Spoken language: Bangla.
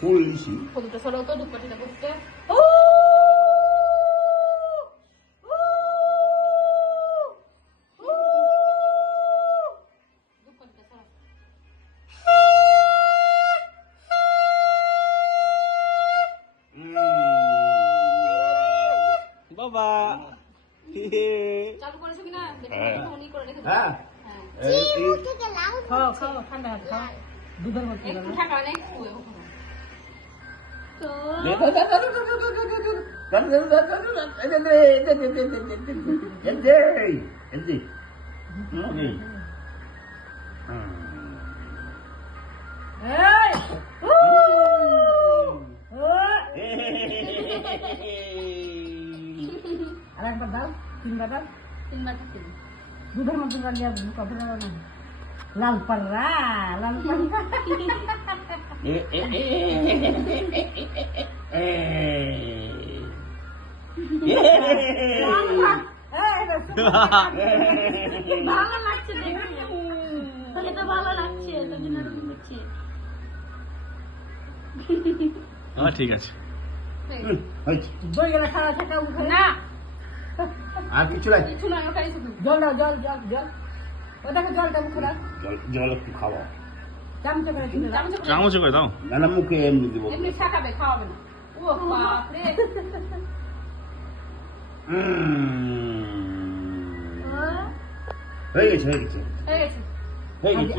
খুলছি দুটো সরাও তো দুপাটিটা করতে বাবা চালু করেছো কিনা দেখো ফোনই করে রেখে দাও হ্যাঁ খাও খাও ঠান্ডা খাও দুধের মতো একটু ঠাকা নেই তো এই আরেকবার দাও তিনবার দাও তিনবার তিন দুধের মতো গালিয়া কথা বলো না লাল পাড়া লাল পাড়া ভালো লাগছে দেখতে তাহলে তো ভালো লাগছে তোর জন্য এরকম করছি ঠিক আছে বই গেলে খাওয়া থাকা উঠে না আর কিছু নাই কিছু না ওটাই শুধু জল দাও জল জল জল ওটাকে জলটা মুখে দাও জল একটু খাওয়া চামচা করে কিনে দাও চামচ করে দাও না না মুখে এমনি দিব এমনি ঠাকাবে খাওয়াবে না ও বাপ রে হয়ে গেছে হয়ে গেছে হয়ে গেছে হয়ে গেছে